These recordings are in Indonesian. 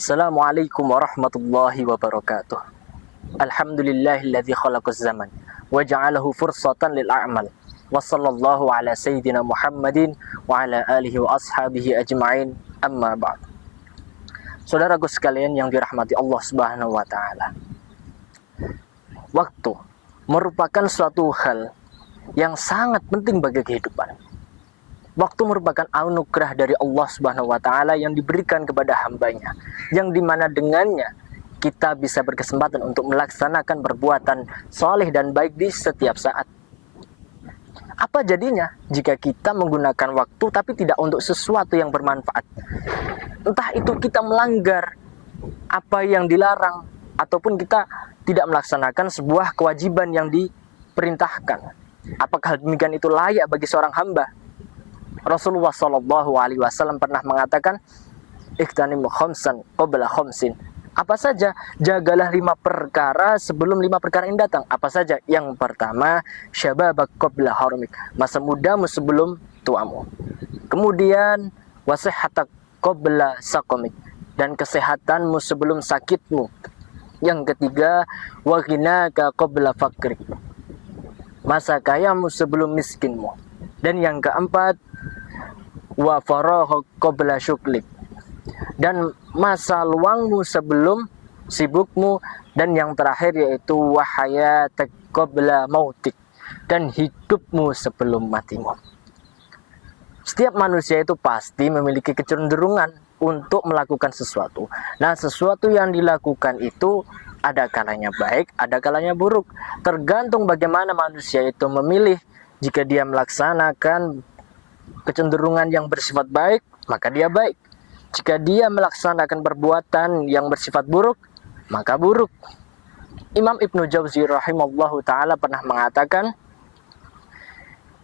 Assalamualaikum warahmatullahi wabarakatuh. Alhamdulillahilladzi khalaqaz zaman wa ja'alahu fursatan lil a'mal. Wa sallallahu ala sayyidina Muhammadin wa ala alihi wa ashabihi ajma'in. Amma ba'd. Saudaraku sekalian yang dirahmati Allah Subhanahu wa taala. Waktu merupakan suatu hal yang sangat penting bagi kehidupan. Waktu merupakan anugerah dari Allah Subhanahu wa taala yang diberikan kepada hambanya, yang dimana dengannya kita bisa berkesempatan untuk melaksanakan perbuatan soleh dan baik di setiap saat. Apa jadinya jika kita menggunakan waktu tapi tidak untuk sesuatu yang bermanfaat? Entah itu kita melanggar apa yang dilarang, ataupun kita tidak melaksanakan sebuah kewajiban yang diperintahkan. Apakah demikian itu layak bagi seorang hamba? Rasulullah SAW pernah mengatakan, "Ikhtanim khamsan qabla khamsin." Apa saja? Jagalah 5 perkara sebelum 5 perkara yang datang. Apa saja? Yang pertama, syababak qabla harmik, masa mudamu sebelum tuamu. Kemudian, wasihhatak qabla saqamik, dan kesehatanmu sebelum sakitmu. Yang ketiga, wa ghinaka qabla faqrik, masa kayamu sebelum miskinmu. Dan yang keempat, wa faragha qabla syuklik, dan masa luangmu sebelum sibukmu. Dan yang terakhir yaitu wa hayatak qabla mautik, dan hidupmu sebelum matimu. Setiap manusia itu pasti memiliki kecenderungan untuk melakukan sesuatu. Nah, sesuatu yang dilakukan itu ada kalanya baik, ada kalanya buruk. Tergantung bagaimana manusia itu memilih. Jika dia melaksanakan kecenderungan yang bersifat baik, maka dia baik. Jika dia melaksanakan perbuatan yang bersifat buruk, maka buruk. Imam Ibnu Jauzi rahimallahu ta'ala pernah mengatakan,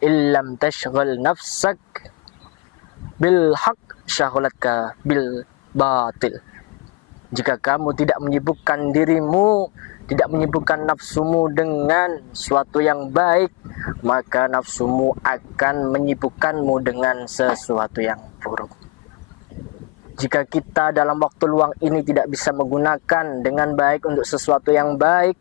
"Illam tashghal nafsak bil haq syaghalatka bil batil." Jika kamu tidak menyibukkan dirimu, tidak menyibukkan nafsumu dengan suatu yang baik, maka nafsumu akan menyibukkanmu dengan sesuatu yang buruk. Jika kita dalam waktu luang ini tidak bisa menggunakan dengan baik untuk sesuatu yang baik,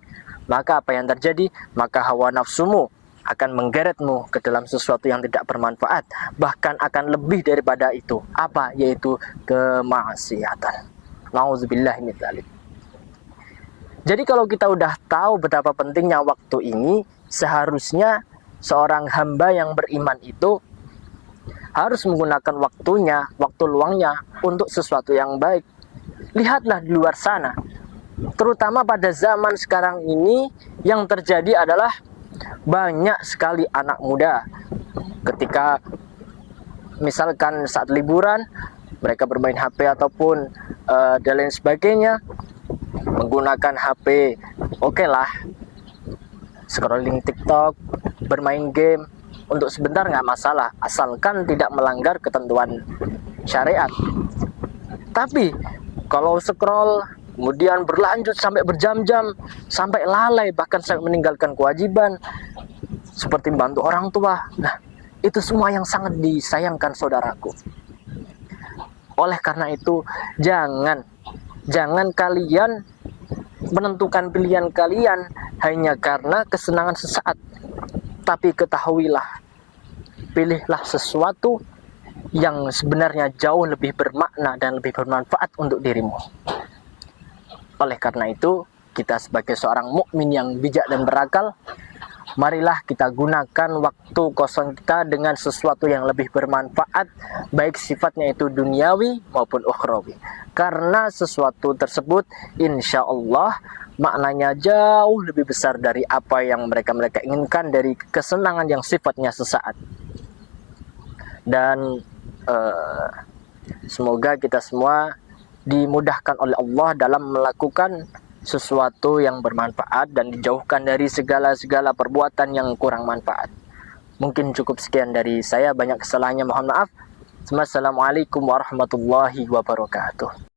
maka apa yang terjadi? Maka hawa nafsumu akan menggeretmu ke dalam sesuatu yang tidak bermanfaat, bahkan akan lebih daripada itu. Apa? Yaitu kemaksiatan. Nauzubillah min dzalik. Jadi kalau kita udah tahu betapa pentingnya waktu ini, seharusnya seorang hamba yang beriman itu harus menggunakan waktunya, waktu luangnya untuk sesuatu yang baik. Lihatlah di luar sana, terutama pada zaman sekarang ini, yang terjadi adalah banyak sekali anak muda ketika misalkan saat liburan mereka bermain HP ataupun dan lain sebagainya, menggunakan HP, oke lah, scrolling TikTok, bermain game untuk sebentar nggak masalah, asalkan tidak melanggar ketentuan syariat. Tapi kalau scroll kemudian berlanjut sampai berjam-jam, sampai lalai, bahkan sampai meninggalkan kewajiban seperti membantu orang tua, nah itu semua yang sangat disayangkan saudaraku. Oleh karena itu, jangan kalian menentukan pilihan kalian hanya karena kesenangan sesaat. Tapi ketahuilah, pilihlah sesuatu yang sebenarnya jauh lebih bermakna dan lebih bermanfaat untuk dirimu. Oleh karena itu, kita sebagai seorang mukmin yang bijak dan berakal, marilah kita gunakan waktu kosong kita dengan sesuatu yang lebih bermanfaat, baik sifatnya itu duniawi maupun ukhrawi. Karena sesuatu tersebut insya Allah maknanya jauh lebih besar dari apa yang mereka inginkan dari kesenangan yang sifatnya sesaat. Dan semoga kita semua dimudahkan oleh Allah dalam melakukan sesuatu yang bermanfaat dan dijauhkan dari segala perbuatan yang kurang manfaat. Mungkin cukup sekian dari saya, banyak kesalahannya mohon maaf. Wassalamualaikum warahmatullahi wabarakatuh.